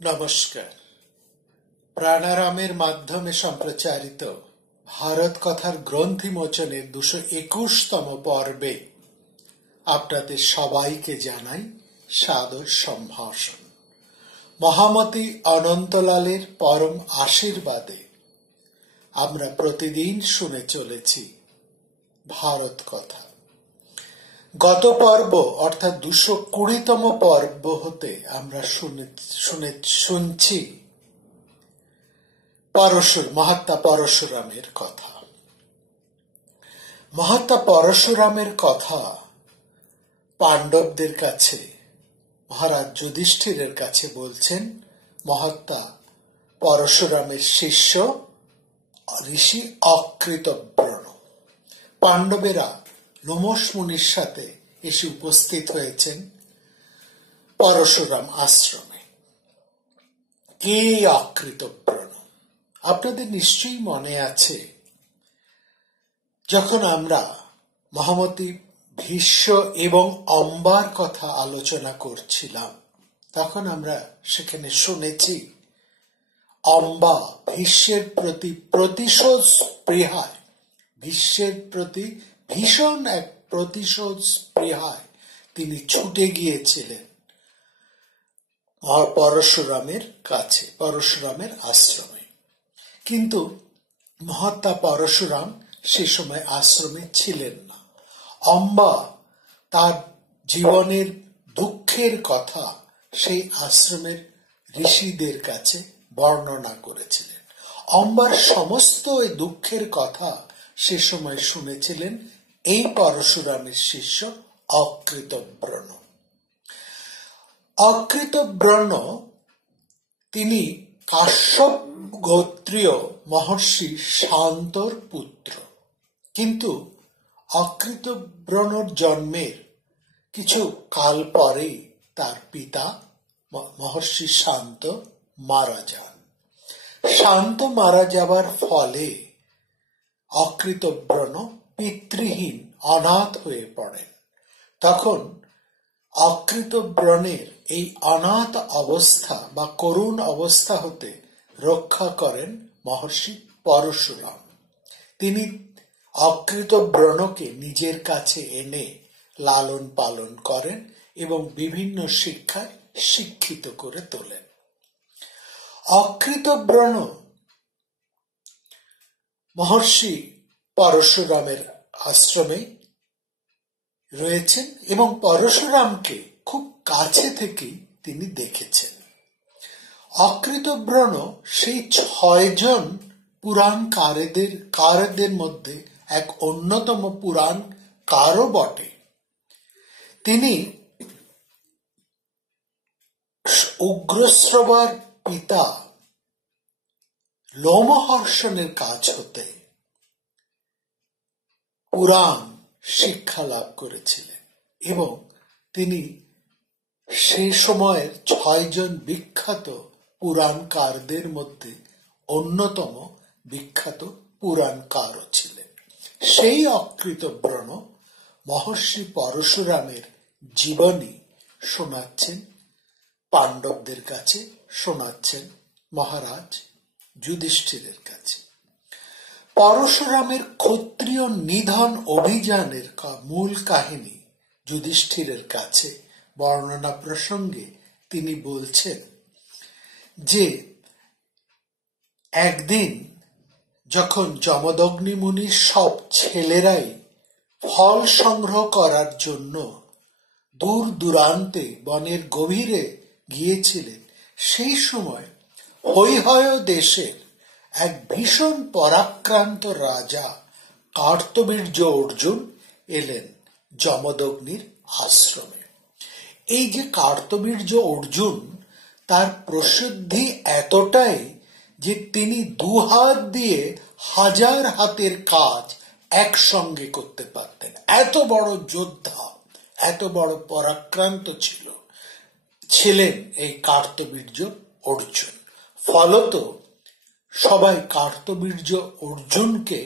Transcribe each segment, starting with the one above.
নমস্কার। প্রাণারামের মাধ্যমে সম্প্রচারিত ভারত কথার গ্রন্থিমোচনের 221তম পর্বে আপনাদের সবাইকে জানাই সাদর সম্ভাষণ। মহামতি অনন্তলালের পরম আশীর্বাদে আমরা প্রতিদিন শুনে চলেছি ভারত কথা। গত পর্ব অর্থাৎ 220তম পর্ব হতে আমরা শুনছি মহাত্মা পরশুরামের কথা। মহাত্মা পরশুরামের কথা পাণ্ডবদের কাছে মহারাজ যুধিষ্ঠিরের কাছে বলছেন মহাত্মা পরশুরামের শিষ্য ঋষি অকৃতব্রণ। পাণ্ডবেরা লোমশ মুনির সাথে এসে উপস্থিত হয়েছেন পরশুরাম আশ্রমে। কে অকৃতব্রণ? আপনাদের নিশ্চয়ই মনে আছে, যখন আমরা মহামতি ভীষ্ম এবং অম্বার কথা আলোচনা করছিলাম, তখন আমরা সেখানে শুনেছি অম্বা ভীষ্মের প্রতি প্রতিশোধ স্পৃহায়, ভীষ্মের প্রতি ভীষণ এক প্রতিশোধ স্পৃহায় তিনি ছুটে গিয়েছিলেন পরশুরামের কাছে, পরশুরামের আশ্রমে। কিন্তু মহাত্মা পরশুরাম সে সময় আশ্রমে ছিলেন না। অম্বা তার জীবনের দুঃখের কথা সেই আশ্রমের ঋষিদের কাছে বর্ণনা করেছিলেন। অম্বার সমস্ত এই দুঃখের কথা সে সময় শুনেছিলেন এই পরশুরামের শিষ্য অকৃতব্রণ। অকৃতব্রণ তিনি কাশ্যপ গোত্রীয় মহর্ষি শান্তর পুত্র। কিন্তু অকৃতব্রণর জন্মের কিছু কাল পরেই তার পিতা মহর্ষি শান্ত মারা যান। শান্ত মারা যাবার ফলে অকৃতব্রণ পিতৃহীন অনাথ হয়ে পড়েন। তখন অকৃতব্রণের এই অনাথ অবস্থা বা করুণ অবস্থা হতে রক্ষা করেন মহর্ষি পরশুরাম। তিনি অকৃতব্রণকে নিজের কাছে এনে লালন পালন করেন এবং বিভিন্ন শিক্ষায় শিক্ষিত করে তোলেন। অকৃতব্রণ মহর্ষি পরশুরামের আশ্রমে রয়েছেন এবং পরশুরামকে খুব কাছে থেকেই তিনি দেখেছেন। অকৃতব্রণ সেই 6 জন পুরাণ কারদের মধ্যে এক অন্যতম পুরাণ কারও বটে। তিনি উগ্রশ্রবার পিতা লোমহর্ষণের কাছ হতে পুরাণ শিক্ষা লাভ করেছিলেন এবং তিনি সেই সময়ের 6 জন বিখ্যাত পুরাণকারদের মধ্যে অন্যতম বিখ্যাত পুরাণকারও ছিলেন। সেই অকৃতব্রণ মহর্ষি পরশুরামের জীবনী শোনাচ্ছেন পাণ্ডবদের কাছে, শোনাচ্ছেন মহারাজ যুধিষ্ঠিরের কাছে। পরশুরামের ক্ষত্রিয় নিধন অভিযানের মূল কাহিনী যুধিষ্ঠিরের কাছে বর্ণনা প্রসঙ্গে তিনি বলছেন যে একদিন যখন যমদগ্নি মুনির সব ছেলেরাই ফল সংগ্রহ করার জন্য দূর দূরান্তে বনের গভীরে গিয়েছিলেন, সেই সময় হৈহয় দেশের এক ভীষণ পরাক্রান্ত রাজা কার্তবীর্য অর্জুন এলেন যমদগ্নির আশ্রমে। এই যে কার্তবীর্য অর্জুন, তার প্রসিদ্ধি এতটাই যে তিনি 2 হাত দিয়ে 1000 হাতের কাজ একসঙ্গে করতে পারতেন। এত বড় যোদ্ধা, এত বড় পরাক্রান্ত ছিলেন এই কার্তবীর্য অর্জুন। ফলত সবাই কার্তবীর্য অর্জুনকে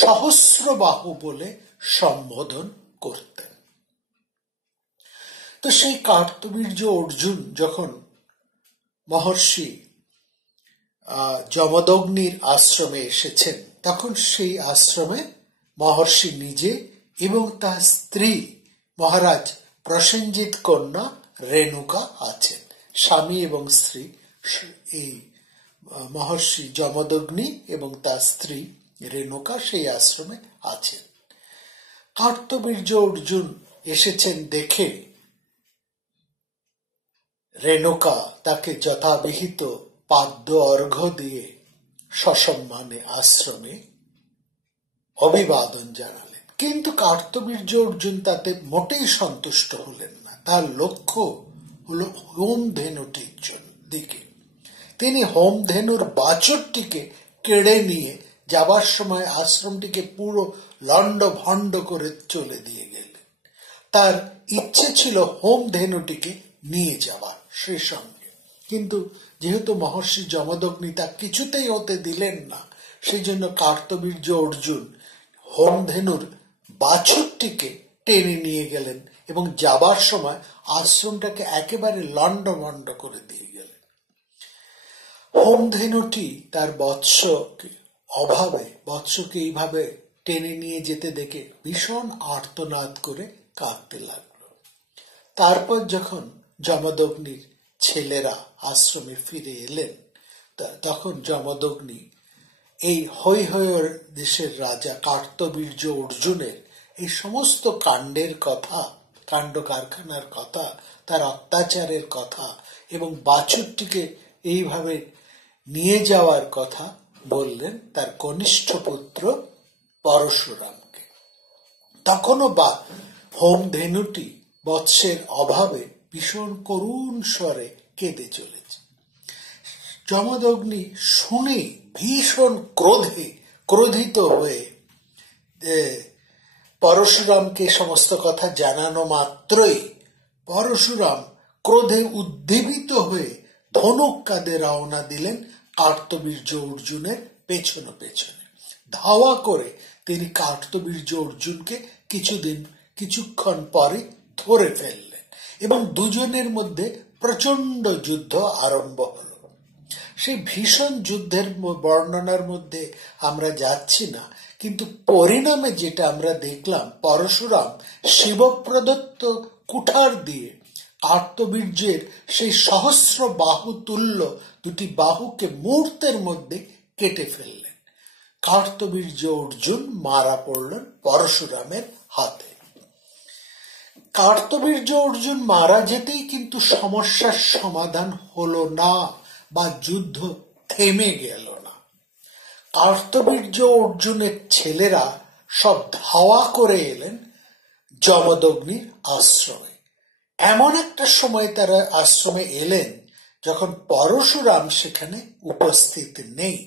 সহস্রবাহু বলে সম্বোধন করতেন। তো সেই কার্তবীর্য অর্জুন যখন মহর্ষি যমদগ্নির আশ্রমে এসেছেন, তখন সেই আশ্রমে মহর্ষি নিজে এবং তার স্ত্রী মহারাজ প্রসেনজিৎ কন্যা রেণুকা আছেন। স্বামী এবং স্ত্রী, এই মহর্ষি যমদগ্নি এবং তার স্ত্রী রেণুকা সেই আশ্রমে আছেন। কার্তবীর্য অর্জুন এসেছেন দেখে রেণুকা তাকে যথাবিহিত পাদ্য অর্ঘ্য দিয়ে সসম্মানে আশ্রমে অভিবাদন জানালেন। কিন্তু কার্তবীর্য অর্জুন তাতে মোটেই সন্তুষ্ট হলেন না। তার লক্ষ্য হলো হোমধেনুটির দিকে। তিনি হোমধেনুর বাছুরটিকে কেড়ে নিয়ে যাবার সময় আশ্রমটিকে পুরো লন্ডভন্ড করে চলে দিয়ে গেলেন। তার ইচ্ছে ছিল হোমধেনুটিকে নিয়ে যাওয়ার সেই সঙ্গে, কিন্তু যেহেতু মহর্ষি যমদগ্নি তা কিছুতেই হতে দিলেন না, সেই জন্য কার্তবীর্য অর্জুন হোমধেনুর বাছুরটিকে টেনে নিয়ে গেলেন এবং যাবার সময় আশ্রমটাকে একেবারে লন্ডভন্ড করে দিয়ে গেলেন। হোমধেনুটি তার বৎসকে এইভাবে টেনে নিয়ে যেতে দেখে ভীষণ আর্তনাদ করে কাঁদতে লাগলো। তারপর যখন যমদগ্নির ছেলেরা আশ্রমে ফিরে এলেন, তখন যমদগ্নি এই হৈহয়ের দেশের রাজা কার্তবীর্য অর্জুনের এই সমস্ত কাণ্ডের কথা, কাণ্ড কারখানার কথা, তার অত্যাচারের কথা এবং বাছুরটিকে এইভাবে নিয়ে যাওয়ার কথা বললেন তার কনিষ্ঠ পুত্র পরশুরামকে। তখনও হোমধেনুটি বৎসের অভাবে ভীষণ করুণ স্বরে কেঁদে চলেছে। যমদগ্নি শুনে ভীষণ ক্রোধিত হয়ে পরশুরামকে সমস্ত কথা জানানো মাত্রই পরশুরাম ক্রোধে উদ্দীপিত হয়ে ধনুক কাঁধে রওনা দিলেন কার্তবীর্য অর্জুনের পেছনে পেছনে। ধাওয়া করে তিনি কার্তবীর্য অর্জুনকে কিছুক্ষণ পরে ধরে ফেললেন এবং দুজনের মধ্যে প্রচন্ড যুদ্ধ আরম্ভ হল। সেই ভীষণ যুদ্ধের বর্ণনার মধ্যে আমরা যাচ্ছি না, কিন্তু পরিণামে যেটা আমরা দেখলাম, পরশুরাম শিবপ্রদত্ত কুঠার দিয়ে কার্তবীর্যের সেই সহস্র বাহু তুল্য দুটি বাহুকে মুহূর্তের মধ্যে কেটে ফেললেন। কার্তবীর্য অর্জুন মারা পড়লেন পরশুরামের হাতে। কার্তবীর্য অর্জুন মারা যেতেই কিন্তু সমস্যার সমাধান হলো না বা যুদ্ধ থেমে গেল না। কার্তবীর্য অর্জুনের ছেলেরা সব ধাওয়া করে এলেন যমদগ্নির আশ্রমে। এমন একটা সময় তারা আশ্রমে এলেন যখন পরশুরাম সেখানে উপস্থিত নেই।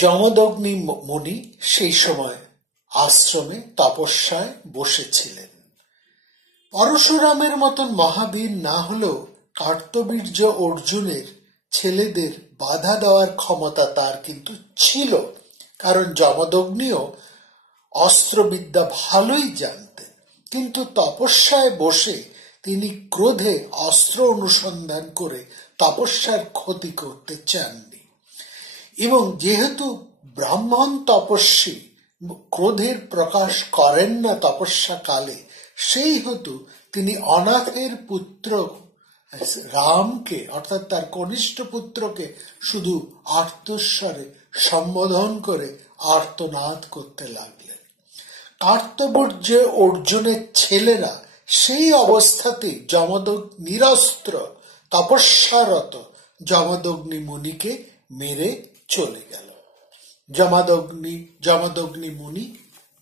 যমদগ্নি মুনি সেই সময় আশ্রমে তপস্যায় বসেছিলেন। পরশুরামের মতন মহাবীর না হলেও কার্তবীর্য অর্জুনের ছেলেদের বাধা দেওয়ার ক্ষমতা তার কিন্তু ছিল, কারণ যমদগ্নিও অস্ত্রবিদ্যা ভালোই জানতেন। কিন্তু তপস্যায় বসে তিনি ক্রোধে অস্ত্র অনুসন্ধান করে তপস্যার ক্ষতি করতে চাননি, এবং যেহেতু ব্রাহ্মণ তপস্বী ক্রোধের প্রকাশ করেন না তপস্যা কালে, সেই হেতু তিনি অনাথের পুত্র রামকে, অর্থাৎ তার কনিষ্ঠ পুত্রকে শুধু আর্তস্বরে সম্বোধন করে আর্তনাদ করতে লাগলেন। কার্তবীর্য অর্জুনের ছেলেরা সেই অবস্থাতে নিরস্ত্র তপস্যারত যমদগ্নি মুনিকে মেরে চলে গেল। যমদগ্নি মুনি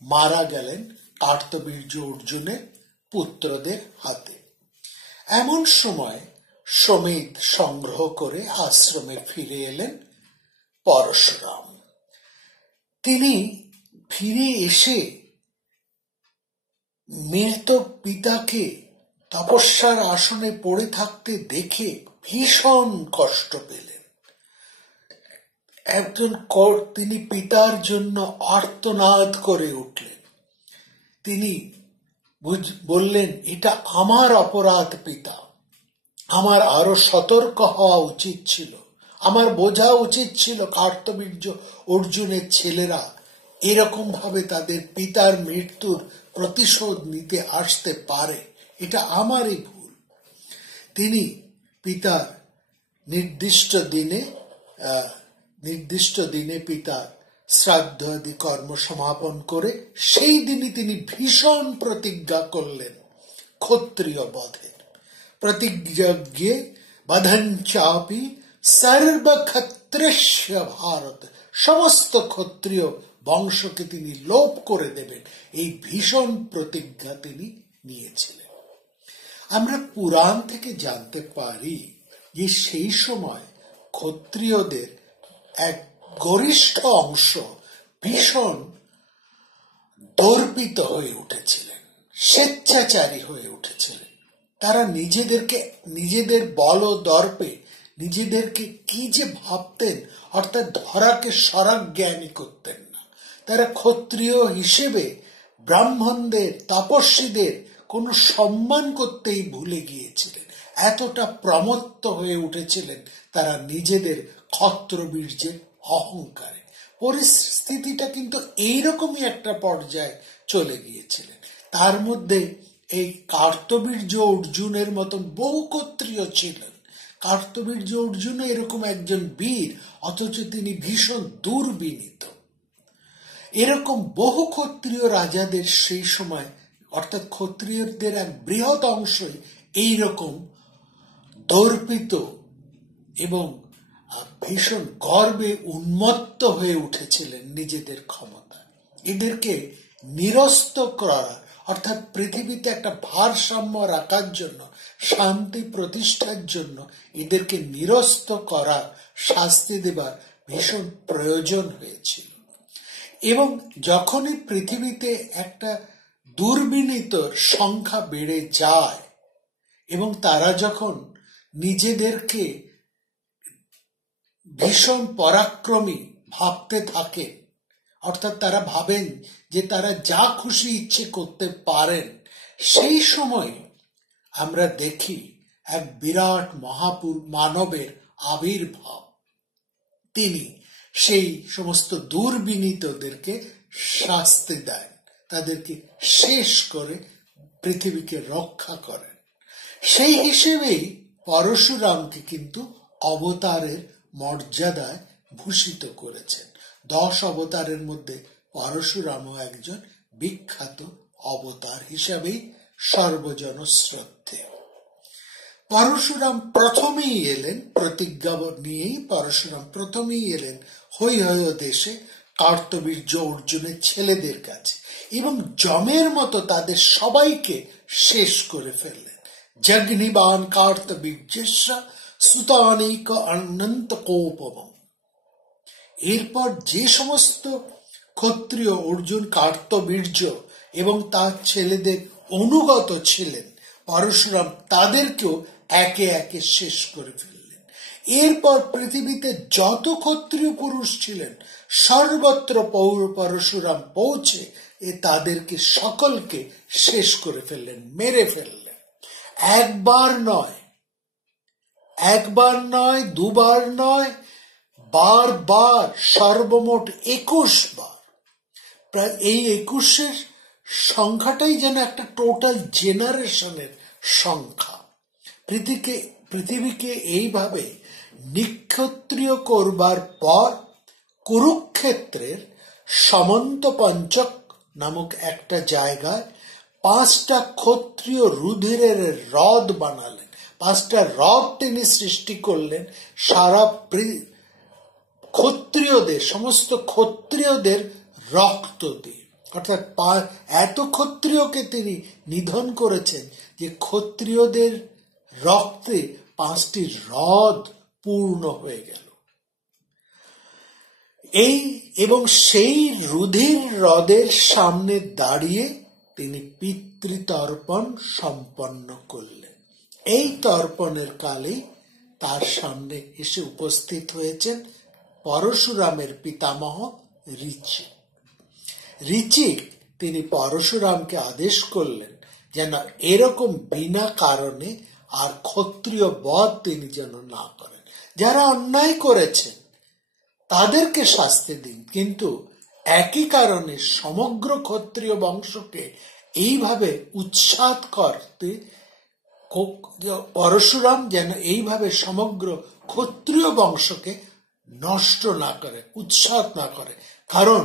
মারা গেলেন কার্তবীর্য অর্জুনের পুত্রদের হাতে। এমন সময় সমেত সংগ্রহ করে আশ্রমে ফিরে এলেন পরশুরাম। তিনি ফিরে এসে মৃত পিতাকে তপস্যার আসনে পড়ে থাকতে দেখে ভীষণ কষ্ট পেলেন। তিনি পিতার জন্য আর্তনাদ করে উঠলেন। তিনি বললেন, এটা আমার অপরাধ পিতা, আমার আরো সতর্ক হওয়া উচিত ছিল, আমার বোঝা উচিত ছিল কার্তবীর্য অর্জুনের ছেলেরা এরকম ভাবে তাদের পিতার মৃত্যুর প্রতিশোধ নিতে আসতে পারে। এটা আমারই ভুল। তিনি পিতার নির্দিষ্ট দিনে পিতার শ্রাদ্ধ আদি কর্ম সমাপন করে সেই দিনই তিনি ভীষণ প্রতিজ্ঞা করলেন ক্ষত্রিয় বধের। প্রতিজ্ঞে বধঞ্চাপি সর্বক্ষত্রিস্য ভারত, সমস্ত ক্ষত্রিয় বংশকে তিনি লোপ করে দেবেন, এই ভীষণ প্রতিজ্ঞা তিনি নিয়েছিলেন। আমরা পুরাণ থেকে জানতে পারি যে সেই সময় ক্ষত্রিয়দের এক গরিষ্ঠ অংশ ভীষণ দর্পিত হয়ে উঠেছিলেন, স্বেচ্ছাচারী হয়ে উঠেছিলেন। তারা নিজেদের বল দর্পে নিজেদেরকে কি যে ভাবতেন, অর্থাৎ ধরাকে সরাগ জ্ঞানী করতেন না। তারা ক্ষত্রিয় হিসেবে ব্রাহ্মণদের, তপস্বীদের কোনো সম্মান করতেই ভুলে গিয়েছিলেন। এতটা প্রমত্ত হয়ে উঠেছিলেন তারা নিজেদের ক্ষত্রবীর্যের অহংকারে। পরিস্থিতিটা কিন্তু এইরকমই একটা পর্যায়ে চলে গিয়েছিলেন। তার মধ্যে এই কার্তবীর্য অর্জুনের মতন বহু ক্ষত্রিয় ছিলেন। কার্তবীর্য অর্জুন এরকম একজন বীর, অথচ তিনি ভীষণ দুর্বিনীত। এরকম বহু ক্ষত্রিয় রাজাদের সেই সময়, অর্থাৎ ক্ষত্রিয়দের এক বৃহৎ অংশই এইরকম দর্পিত এবং ভীষণ গর্বে উন্মত্ত হয়ে উঠেছিলেন নিজেদের ক্ষমতা। এদেরকে নিরস্ত করা, অর্থাৎ পৃথিবীতে একটা ভারসাম্য রাখার জন্য, শান্তি প্রতিষ্ঠার জন্য এদেরকে নিরস্ত করার, শাস্তি দেবার ভীষণ প্রয়োজন হয়েছিল। এবং যখনই পৃথিবীতে একটা দুর্বিনীতর সংখ্যা বেড়ে যায় এবং তারা যখন নিজেদেরকে ভীষণ পরাক্রমী ভাবতে থাকে, অর্থাৎ তারা ভাবেন যে তারা যা খুশি ইচ্ছে করতে পারেন, সেই সময় আমরা দেখি এক বিরাট মানবের আবির্ভাব। তিনি সেই সমস্ত দুর্বিনীতদেরকে শাস্তি দেন, তাদেরকে শেষ করে পৃথিবীকে রক্ষা করেন। সেই হিসেবেই পরশুরামকে কিন্তু অবতারের মর্যাদায় ভূষিত করেছেন। 10 অবতারের মধ্যে পরশুরামও একজন বিখ্যাত অবতার হিসাবেই সর্বজন শ্রদ্ধেয়। পরশুরাম প্রথমেই এলেন, প্রতিজ্ঞা নিয়েই পরশুরাম প্রথমেই এলেন হৈহয় দেশে কার্তবীর্য অর্জুনের ছেলেদের কাছে এবং যমের মতো তাদের সবাইকে শেষ করে ফেললেন। জগ্নিবান কার্তবীর্যস্য সুতানেক অনন্ত কোপম। এরপর যে সমস্ত ক্ষত্রিয় অর্জুন কার্তবীর্য এবং তার ছেলেদের অনুগত ছিলেন, পরশুরাম তাদেরকেও একে একে শেষ করে ফেললেন। এরপর পৃথিবীতে যত ক্ষত্রিয় পুরুষ ছিলেন সর্বত্র পরশুরাম পৌঁছে তাদেরকে সকলকে শেষ করে ফেললেন, মেরে ফেললেন। একবার নয়, দুবার নয়, বারবার, সর্বমোট 21 বার। প্রায় এই 21-এর সংখ্যাটাই যেন একটা টোটাল জেনারেশনের সংখ্যা। পৃথিবীকে এইভাবে নিক্ষত্রিয় করবার পর কুরুক্ষেত্রের সমন্ত পঞ্চক নামক একটা জায়গায় 5টা ক্ষত্রিয় রুধিরের হ্রদ বানালেন। 5টা হ্রদ তিনি সৃষ্টি করলেন সারা ক্ষত্রিয়দের, সমস্ত ক্ষত্রিয়দের রক্ত দিয়ে। অর্থাৎ এত ক্ষত্রিয়কে তিনি নিধন করেছেন যে ক্ষত্রিয়দের রক্তে 5টি হ্রদ পূর্ণ হয়ে গেল। এবং সেই রুধির হ্রদের সামনে দাঁড়িয়ে তিনি পিতৃতর্পণ সম্পন্ন করলেন। এই তর্পণের কালে তার সামনে এসে উপস্থিত হয়েছেন পরশুরামের পিতামহ ঋচিক। তিনি পরশুরামকে আদেশ করলেন যেন এরকম বিনা কারণে আর ক্ষত্রিয় বধ তিনি যেন না করেন। যারা অন্যায় করেছেন তাদেরকে শাস্তি দিন, কিন্তু একই কারণে সমগ্র ক্ষত্রিয় বংশকে এইভাবে উৎখাত করতে পরশুরাম যেন এইভাবে সমগ্র ক্ষত্রিয় বংশকে নষ্ট না করে, উৎখাত না করে। কারণ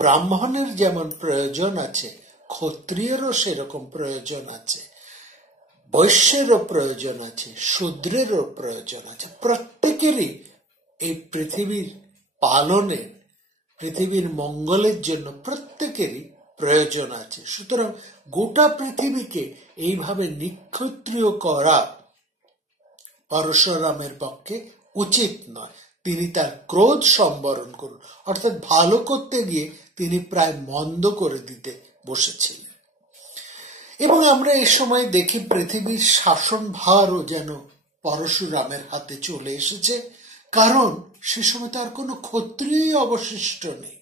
ব্রাহ্মণের যেমন প্রয়োজন আছে, ক্ষত্রিয়েরও সেরকম প্রয়োজন আছে, বৈশ্যেরও প্রয়োজন আছে, শূদ্রেরও প্রয়োজন আছে। প্রত্যেকেরই এই পৃথিবীর পালনের, পৃথিবীর মঙ্গলের জন্য প্রত্যেকেরই প্রয়োজন আছে। সুতরাং গোটা পৃথিবীকে এইভাবে নিক্ষত্রিয় করা পরশুরামের পক্ষে উচিত নয়। তিনি তার ক্রোধ সম্বরণ করুন, অর্থাৎ ভালো করতে গিয়ে তিনি প্রায় মন্দ করে দিতে বসেছিলেন। এবং আমরা এই সময় দেখি পৃথিবীর শাসনভারও যেন পরশুরামের হাতে চলে এসেছে, কারণ সে সময় তার কোনো ক্ষত্রিয় অবশিষ্ট নেই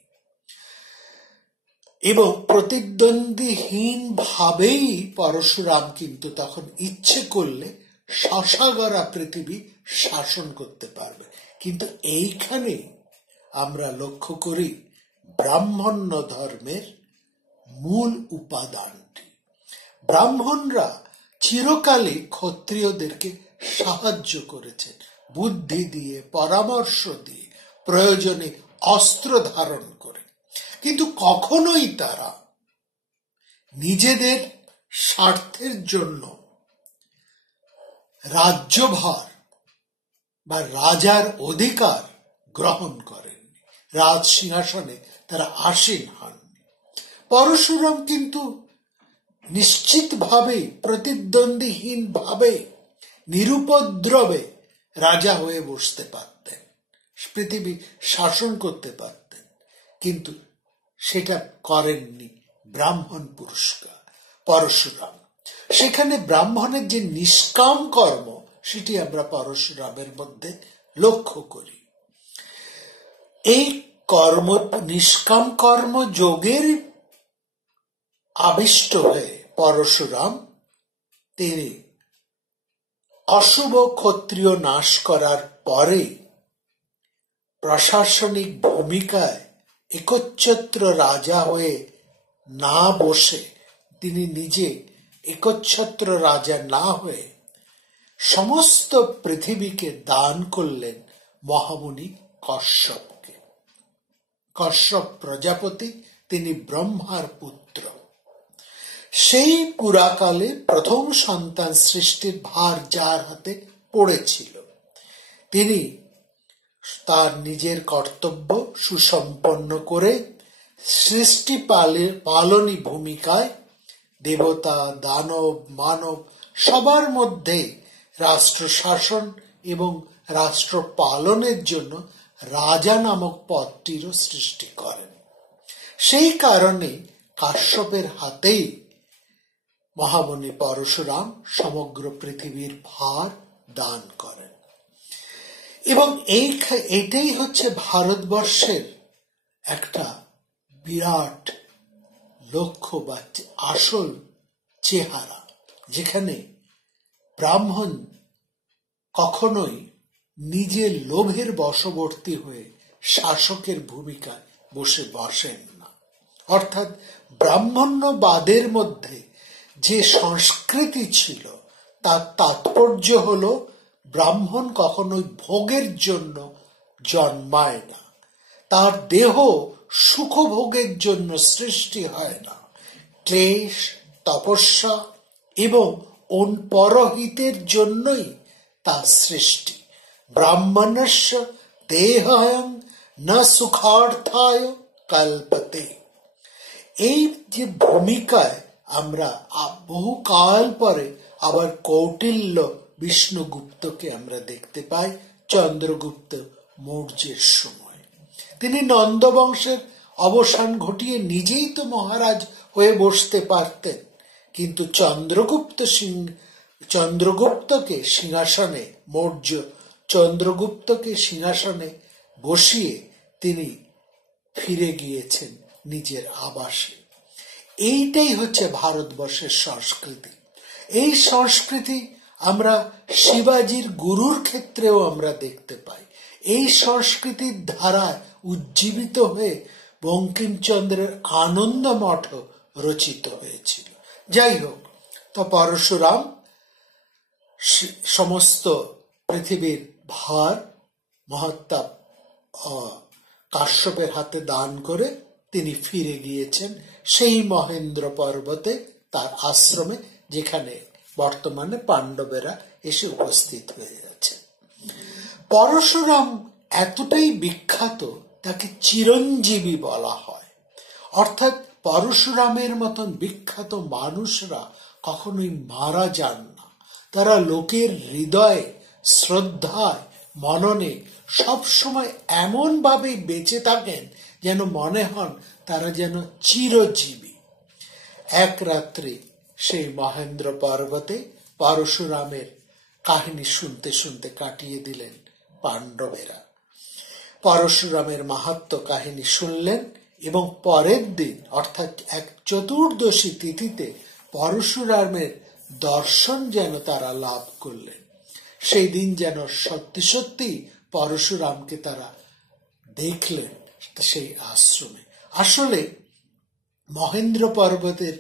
এবং প্রতিদ্বন্দ্বীহীন ভাবেই পরশুরাম কিন্তু তখন ইচ্ছে করলে শশাগরা পৃথিবী শাসন করতে পারবে। কিন্তু এইখানে আমরা লক্ষ্য করি ব্রাহ্মণ্য ধর্মের মূল উপাদানটি। ব্রাহ্মণরা চিরকালই ক্ষত্রিয়দেরকে সাহায্য করেছেন, বুদ্ধি দিয়ে, পরামর্শ দিয়ে, প্রয়োজনে অস্ত্র ধারণ করে। কিন্তু কখনোই তারা নিজেদের স্বার্থের জন্য রাজ্যভার বা রাজার অধিকার গ্রহণ করেননি, রাজ সিংহাসনে তারা আসীন হননি। পরশুরাম কিন্তু নিশ্চিতভাবে, প্রতিদ্বন্দ্বীহীন ভাবে, নিরুপদ্রবে রাজা হয়ে বসতে পারতেন, পৃথিবী শাসন করতে পারতেন, কিন্তু সেটা করেননি ব্রাহ্মণ পুরস্কার পরশুরাম। সেখানে ব্রাহ্মণের যে নিষ্কাম কর্ম, সেটি আমরা পরশুরামের মধ্যে লক্ষ্য করি। এই কর্ম, নিষ্কাম কর্ম যোগের আবিষ্ট হয়ে পরশুরাম তিনি অশুভ ক্ষত্রিয় নাশ করার পরে প্রশাসনিক ভূমিকায় একচ্ছত্র রাজা হয়ে না বসে, তিনি নিজে একচ্ছত্র রাজা না হয়ে সমস্ত পৃথিবীকে দান করলেন মহামুনি কশ্যপকে। কশ্যপ প্রজাপতি, তিনি ব্রহ্মার পুত্র। সেই পুরাকালে প্রথম সন্তান সৃষ্টির ভার যার হাতে পড়েছিল, তিনি তার নিজের কর্তব্য সুসম্পন্ন করে সৃষ্টি পালনী ভূমিকায় দেবতা, দানব, মানব সবার মধ্যে রাষ্ট্র শাসন এবং রাষ্ট্র পালনের জন্য রাজা নামক পদটিরও সৃষ্টি করেন। সেই কারণে কাশ্যপের হাতেই মহামুনি পরশুরাম সমগ্র পৃথিবীর ভার দান করেন। এবং এইটাই হচ্ছে ভারতবর্ষের একটা বিরাট লক্ষ্য বা আসল চেহারা, যেখানে ব্রাহ্মণ কখনোই নিজের লোভের বশবর্তী হয়ে শাসকের ভূমিকায় বসেন না। অর্থাৎ ব্রাহ্মণ্যবাদের মধ্যে যে সংস্কৃতি ছিল, তার তাৎপর্য হলো ব্রাহ্মণ কখনোই ভোগের জন্য জন্মায় না, তার দেহ সুখভোগের জন্য সৃষ্টি হয় না। ক্লেশ, তপস্যা এবং পরহিতের জন্যই তার সৃষ্টি। ব্রাহ্মণস্য দেহায়ং ন সুখার্থায় কল্পতে। এই যে ভূমিকায় আমরা বহুকাল পরে আবার কৌটিল্য বিষ্ণুগুপ্তকে আমরা দেখতে পাই চন্দ্রগুপ্ত মৌর্যের সময়। তিনি নন্দ বংশের অবসান ঘটিয়ে নিজেই তো মহারাজ হয়ে বসতে পারতেন, কিন্তু চন্দ্রগুপ্তকে সিংহাসনে, মৌর্য চন্দ্রগুপ্তকে সিংহাসনে বসিয়ে তিনি ফিরে গিয়েছেন নিজের আবাসে। এইটাই হচ্ছে ভারতবর্ষের সংস্কৃতি। এই সংস্কৃতি আমরা শিবাজির গুরুর ক্ষেত্রেও আমরা দেখতে পাই। এই সংস্কৃতির ধারায় উজ্জীবিত হয়ে বঙ্কিমচন্দ্রের আনন্দ মঠ রচিত হয়েছিল। যাই হোক, তো পরশুরাম সমস্ত পৃথিবীর ভার মহাত্মা কাশ্যপের হাতে দান করে তিনি ফিরে গিয়েছেন সেই মহেন্দ্র পর্বতে, তার আশ্রমে, যেখানে বর্তমানে পাণ্ডবেরা এসে উপস্থিত হয়ে যাচ্ছে। পরশুরাম এতটাই বিখ্যাত, তাকে চিরঞ্জীবী বলা হয়। অর্থাৎ পরশুরামের মতন বিখ্যাত মানুষরা কখনোই মারা যান না। তারা লোকের হৃদয়ে, শ্রদ্ধায়, মননে সবসময় এমন ভাবে বেঁচে থাকেন যেন মনে হন তারা যেন চিরজীবী। এক রাত্রি সেই মহেন্দ্র পর্বতে পরশুরামের কাহিনী শুনতে শুনতে কাটিয়ে দিলেন পাণ্ডবেরা। পরশুরামের মাহাত্ম্য কাহিনী শুনলেন এবং পরের দিন অর্থাৎ এক চতুর্দশী তিথিতে পরশুরামের দর্শন যেন তারা লাভ করলেন। সেই দিন যেন সত্যি সত্যি পরশুরামকে তারা দেখলেন সেই আশ্রমে। আসলে মহেন্দ্র পর্বতের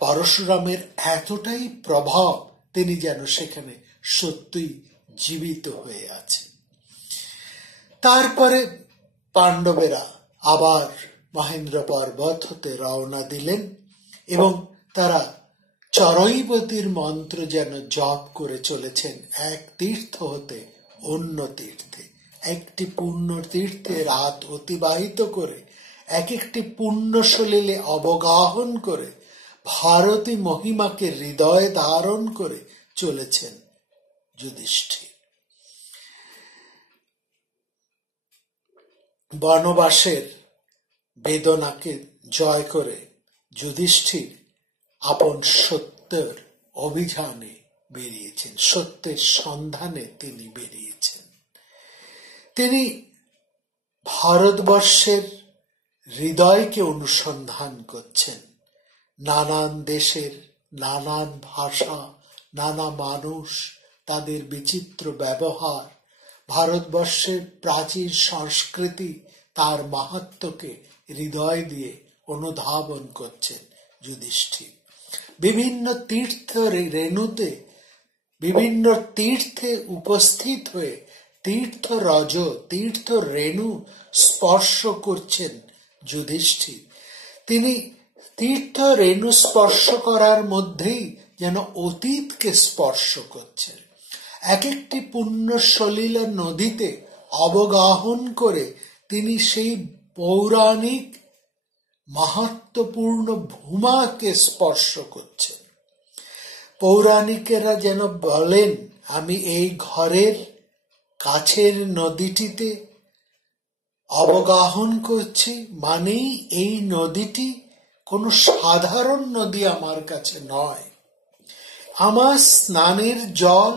পরশুরামের এতটাই প্রভাব, তিনি যেন সেখানে সত্যই জীবিত হয়ে আছেন। তারপরে পাণ্ডবেরা আবার মহেন্দ্র পর্বত হতে রওনা দিলেন এবং তারা চরৈবতীর মন্ত্র যেন জপ করে চলেছেন এক তীর্থ হতে অন্য তীর্থে, একটি পুণ্য তীর্থে রাত অতিবাহিত করে, এক একটি পুণ্য সলিলে অবগাহন করে, ভারতী মহিমাকে হৃদয়ে ধারণ করে চলেছেন যুধিষ্ঠির। বনবাসের বেদনাকে জয় করে যুধিষ্ঠির আপন সত্যের অভিযানে বেরিয়েছেন, সত্যের সন্ধানে তিনি বেরিয়েছেন। তিনি ভারতবর্ষের হৃদয়কে অনুসন্ধান করছেন। নানান দেশের নানান ভাষা, নানা মানুষ, তাদের বিচিত্র ব্যবহার, ভারতবর্ষের প্রাচীন সংস্কৃতি, তার মাহাত্ম্যকে হৃদয় দিয়ে অনুধাবন করছেন যুধিষ্ঠির। বিভিন্ন তীর্থ রেণুতে, বিভিন্ন তীর্থে উপস্থিত হয়ে তীর্থ রজ, তীর্থ রেণু স্পর্শ করছেন যুধিষ্ঠির। তিনি তীর্থ রেণু স্পর্শ করার মধ্যেই যেন অতীতকে স্পর্শ করছেন। এক একটি পুণ্য সলিলা নদীতে অবগাহন করে তিনি সেই পৌরাণিক মাহাত্ম্যপূর্ণ ভূমাকে স্পর্শ করছেন। পৌরাণিকেরা যেন বলেন, আমি এই ঘরের কাছের নদীটিতে অবগাহন করছি, মানেই এই নদীটি কোনো সাধারণ নদী আমার কাছে নয়। আমার স্নানের জল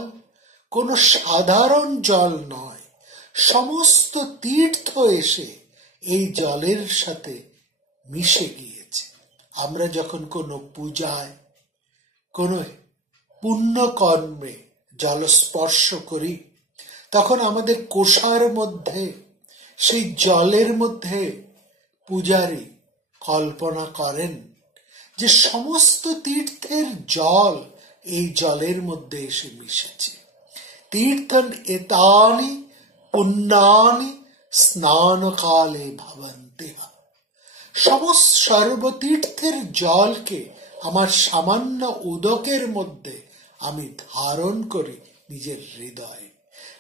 কোনো সাধারণ জল নয়। সমস্ত তীর্থ এসে এই জলের সাথে মিশে গিয়েছে। আমরা যখন কোনো পূজায়, কোনো পুণ্যকর্মে জলস্পর্শ করি, তখন আমাদের কোষার মধ্যে, সেই জলের মধ্যে পূজারী কল্পনা করেন যে সমস্ত তীর্থের জল এই জলের মধ্যে এসে মিশেছে। তীর্থন এতানি পুণ্যানি স্নানকালে ভবন্তেহা। সমস্ত সর্বতীর্থের জলকে আমার সামান্য উদকের মধ্যে আমি ধারণ করি নিজের হৃদয়ে।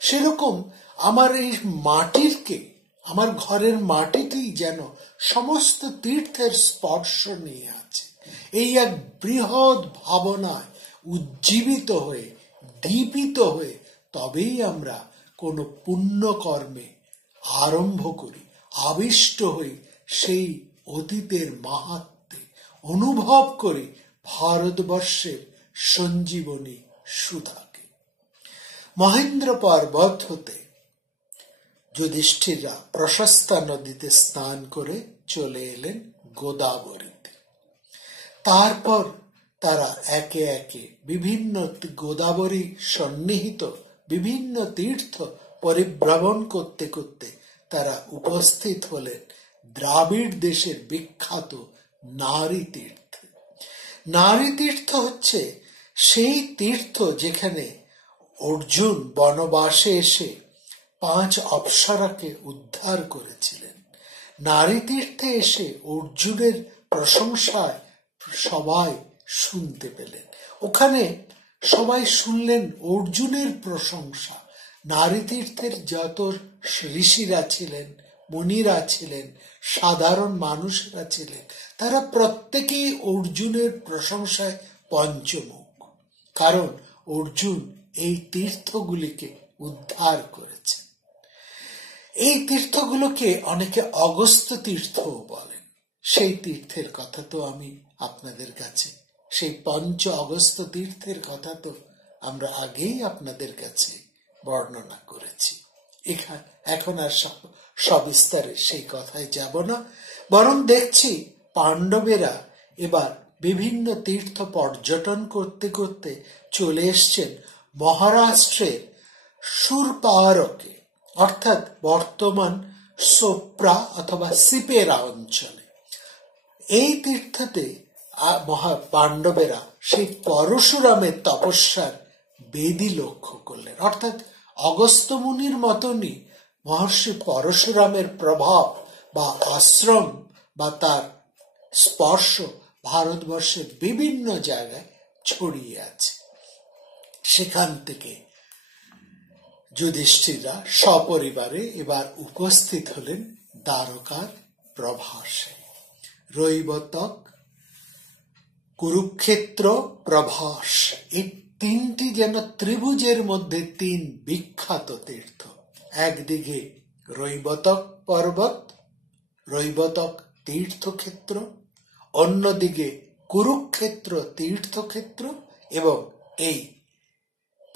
সেরকম আমার এই মাটিরকে, আমার ঘরের মাটিটি যেন সমস্ত তীর্থের স্পর্শ নিয়ে আছে। এই এক বৃহৎ ভাবনায় উজ্জীবিত হয়ে, দীপিত হয়ে তবেই আমরা কোনো পুণ্যকর্মে আরম্ভ করি, আবিষ্ট হই সেই অতীতের মাহাত্ম্যে, অনুভব করি ভারতবর্ষের সঞ্জীবনী সুধাকে। মহেন্দ্র পর্বত হতে যুধিষ্ঠিররা প্রশস্তা নদীতে স্নান করে চলে এলেন গোদাবরীতে। তারপর তারা একে একে বিভিন্ন গোদাবরী সন্নিহিত বিভিন্ন তীর্থ পরিভ্রমণ করতে করতে তারা উপস্থিত হলেন দ্রাবিড় দেশের বিখ্যাত নারী তীর্থ। নারী তীর্থ হচ্ছে সেই তীর্থ যেখানে অর্জুন বনবাসে এসে 5 অপ্সরাকে উদ্ধার করেছিলেন। নারী তীর্থে এসে অর্জুনের প্রশংসায় সবাই শুনতে পেলেন। ওখানে সবাই শুনলেন অর্জুনের প্রশংসা। নারী তীর্থের যত ঋষিরা ছিলেন, মুনিরা ছিলেন, সাধারণ মানুষরা ছিলেন, তারা প্রত্যেকেই অর্জুনের প্রশংসায় পঞ্চমুখ। কারণ অর্জুন এই তীর্থগুলিকে উদ্ধার করেছেন। এই তীর্থগুলোকে অনেকে অগস্ত্য তীর্থও বলেন। সেই তীর্থের কথা তো আমি আপনাদের কাছে, সেই পঞ্চ অগস্ত্য তীর্থের কথা তো আমরা আগেই আপনাদের কাছে বর্ণনা করেছি। এখন আর সবিস্তারে সেই কথায় যাব না, বরং দেখছি পাণ্ডবেরা এবার বিভিন্ন তীর্থ পর্যটন করতে করতে চলে এসছেন মহারাষ্ট্রের সুরপারকে, অর্থাৎ বর্তমান সোপ্রা অথবা সিপেরা অঞ্চলে। এই তীর্থতে পাণ্ডবেরা সেই পরশুরামের তপস্যার বেদী লক্ষ্য করলেন। অর্থাৎ অগস্ত্য মুনির মতনই মহর্ষি পরশুরামের প্রভাব বা আশ্রম বা তার স্পর্শ ভারতবর্ষের বিভিন্ন জায়গায় ছড়িয়ে আছে। সেখান থেকে যুধিষ্ঠিরা সপরিবারে এবার উপস্থিত হলেন দ্বারকার প্রভাসে। রৈবতক, কুরুক্ষেত্র, প্রভাস, এই 3টি যেন ত্রিভুজের মধ্যে 3 বিখ্যাত তীর্থ। একদিকে রৈবতক পর্বত, রৈবতক তীর্থক্ষেত্র, অন্যদিকে কুরুক্ষেত্র তীর্থক্ষেত্র এবং এই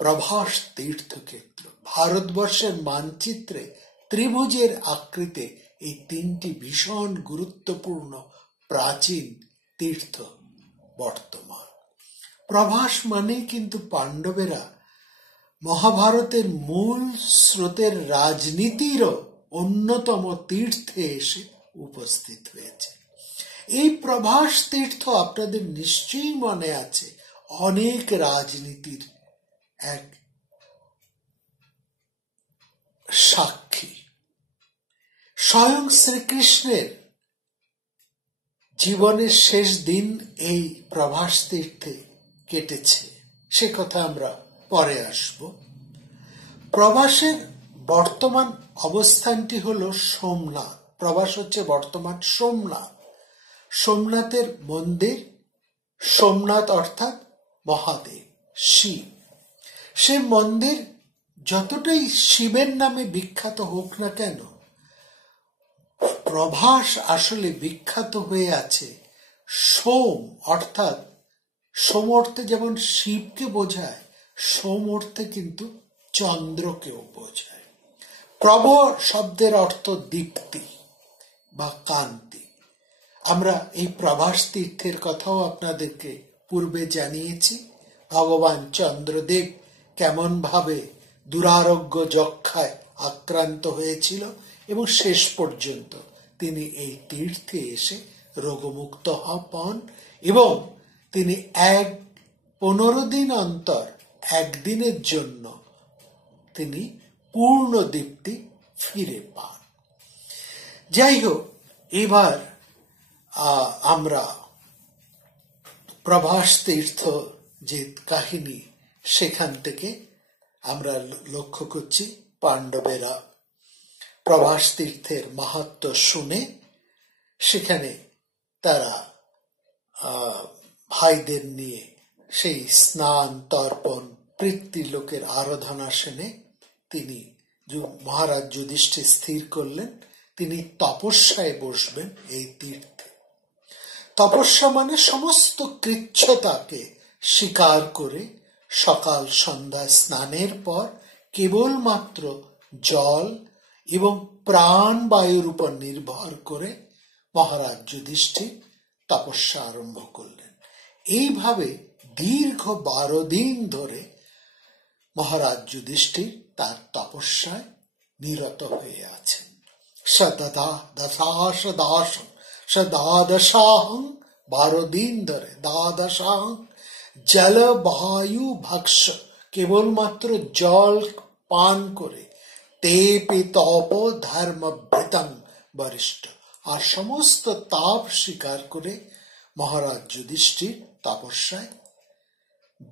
প্রভাস তীর্থক্ষেত্র। ভারতবর্ষের মানচিত্রে ত্রিভুজের আকৃতি এই 3টি ভীষণ গুরুত্বপূর্ণ প্রাচীন তীর্থ বর্তমান। প্রভাস মানে কিন্তু পাণ্ডবেরা মহাভারতের মূল স্রোতের রাজনীতিরও অন্যতম তীর্থে এসে উপস্থিত হয়েছে। এই প্রভাস তীর্থ আপনাদের নিশ্চয়ই মনে আছে, অনেক রাজনীতির এক সাক্ষী। স্বয়ং শ্রীকৃষ্ণের জীবনের শেষ দিন এই প্রভাস তীর্থে কেটেছে, সে কথা আমরা পরে আসব। প্রভাসের বর্তমান অবস্থানটি হল সোমনাথ। প্রভাস হচ্ছে বর্তমান সোমনাথ। সোমনাথের মন্দির, সোমনাথ অর্থাৎ মহাদেব, শিব। সে মন্দির যতটাই শিবের নামে বিখ্যাত হোক না কেন, প্রভাস আসলে বিখ্যাত হয়ে আছে সোম অর্থাৎ সোম অর্থে যেমন শিবকে বোঝায়, সোম অর্থে কিন্তু চন্দ্রকেও বোঝায়। প্রভ শব্দের অর্থ দীপ্তি বা কান্তি। আমরা এই প্রভাস তীর্থের কথাও আপনাদেরকে পূর্বে জানিয়েছি। ভগবান চন্দ্রদেব কেমন ভাবে দুরারোগ্য যক্ষায় আক্রান্ত হয়েছিল এবং শেষ পর্যন্ত তিনি এই তীর্থে এসে রোগমুক্ত হন এবং তিনি 15 দিন অন্তর একদিনের জন্য তিনি পূর্ণ দীপ্তি ফিরে পান। যাই হোক, এবার আমরা প্রভাস তীর্থ যে কাহিনী, সেখান থেকে আমরা লক্ষ্য করছি পাণ্ডবেরা প্রভাস তীর্থের মাহাত্ম্য শুনে সেখানে তারা ভাইদের নিয়ে সেই স্নান তর্পণ পিতৃলোকের আরাধনা শুনে তিনি মহারাজ যুধিষ্ঠির স্থির করলেন তিনি তপস্যায় বসবেন এই তীর্থে। তপস্যা মানে সমস্ত কৃচ্ছতাকে স্বীকার করে সকাল সন্ধ্যা স্নানের পর কেবলমাত্র জল এবং প্রাণবায়ুর উপর নির্ভর করে মহারাজ যুধিষ্ঠির তপস্যা আরম্ভ করলেন। এইভাবে দীর্ঘ 12 দিন ধরে মহারাজ যুধিষ্ঠির তার তপস্যায় নিরত হয়ে আছেন। দ্বাদশাহং 12 দিন ধরে, দ্বাদশাহং জল বায়ু ভক্ষ, কেবলমাত্র জল পান করে, তেপি তপ ধর্মভৃতং বরিষ্ঠ, আর সমস্ত তাপ স্বীকার করে মহারাজ যুধিষ্ঠির তপস্যায়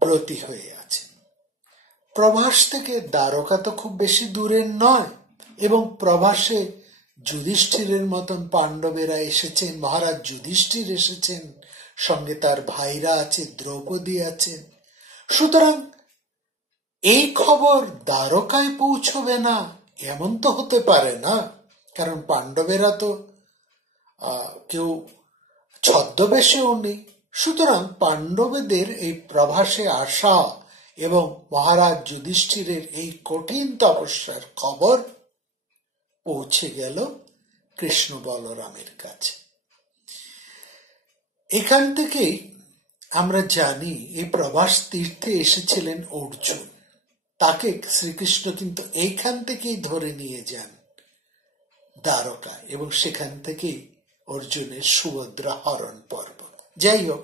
ব্রতী হয়ে আছেন। প্রভাস থেকে দ্বারকা তো খুব বেশি দূরের নয়, এবং প্রভাসে যুধিষ্ঠিরের মতন পাণ্ডবেরা এসেছেন, মহারাজ যুধিষ্ঠির এসেছেন, সঙ্গে তার ভাইরা আছে, দ্রৌপদী আছেন। সুতরাং এই খবর দ্বারকায় পৌঁছবে না এমন তো হতে পারে না, কারণ পাণ্ডবেরা তো কেউ ছদ্মবেশেও নেই। সুতরাং পাণ্ডবদের এই প্রভাসে আসা এবং মহারাজ যুধিষ্ঠিরের এই কঠিন তপস্যার খবর পৌঁছে গেল কৃষ্ণ বলরামের কাছে। এখান থেকেই আমরা জানি এই প্রভাস তীর্থে এসেছিলেন অর্জুন। তাকে শ্রীকৃষ্ণ কিন্তু এইখান থেকেই ধরে নিয়ে যান দ্বারকা, এবং সেখান থেকেই অর্জুনের সুভদ্রা হরণ পর্ব। যাই হোক,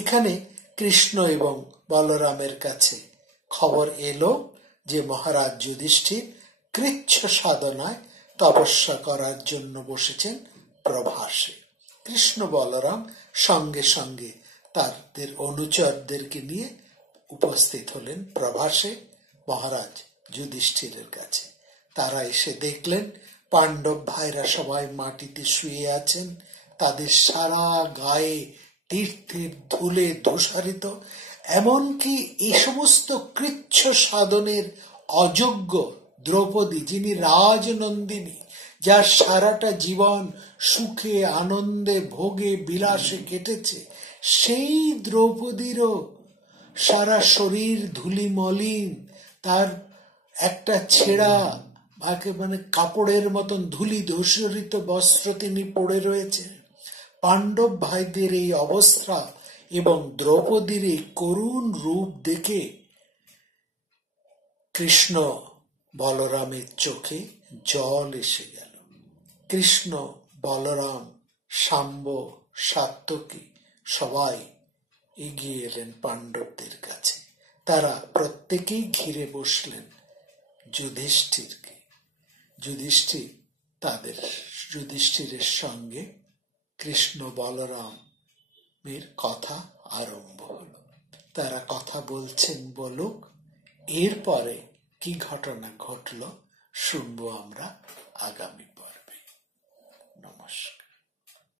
এখানে কৃষ্ণ এবং বলরামের কাছে খবর এলো যে মহারাজ যুধিষ্ঠির কৃচ্ছ সাধনায় তপস্যা করার জন্য বসেছেন প্রভাসে। কৃষ্ণ বলরাম সঙ্গে সঙ্গে তাদের অনুচরদেরকে নিয়ে উপস্থিত হলেন প্রভাসে মহারাজ যুধিষ্ঠিরের কাছে। তারা এসে দেখলেন পাণ্ডব ভাইরা সবাই মাটিতে শুয়ে আছেন, তাদের সারা গায়ে তীর্থের ধুলে ধূসারিত, এমনকি এই সমস্ত কৃচ্ছ সাধনের অযোগ্য দ্রৌপদী, যিনি রাজনন্দিনী, যার সারাটা জীবন সুখে আনন্দে ভোগে বিলাসে কেটেছে, সেই দ্রৌপদীরও সারা শরীর ধুলি মলিন, তার একটা ছেঁড়া মানে কাপড়ের মতন ধুলি ধূসরিত বস্ত্র তিনি পড়ে রয়েছে। পাণ্ডব ভাইদের এই অবস্থা এবং দ্রৌপদীর এই করুণ রূপ দেখে কৃষ্ণ বলরামের চোখে জল এসে গেল। কৃষ্ণ বলরাম শাম্ব সাত্যকী সবাই এগিয়ে এলেন পাণ্ডবদের কাছে। তারা প্রত্যেকেই ঘিরে বসলেন যুধিষ্ঠিরকে। যুধিষ্ঠিরের সঙ্গে কৃষ্ণ বলরামের কথা আরম্ভ হলো। তারা কথা বলছেন বলুক, এরপরে কি ঘটনা ঘটল শুনবো আমরা আগামী পর্বে।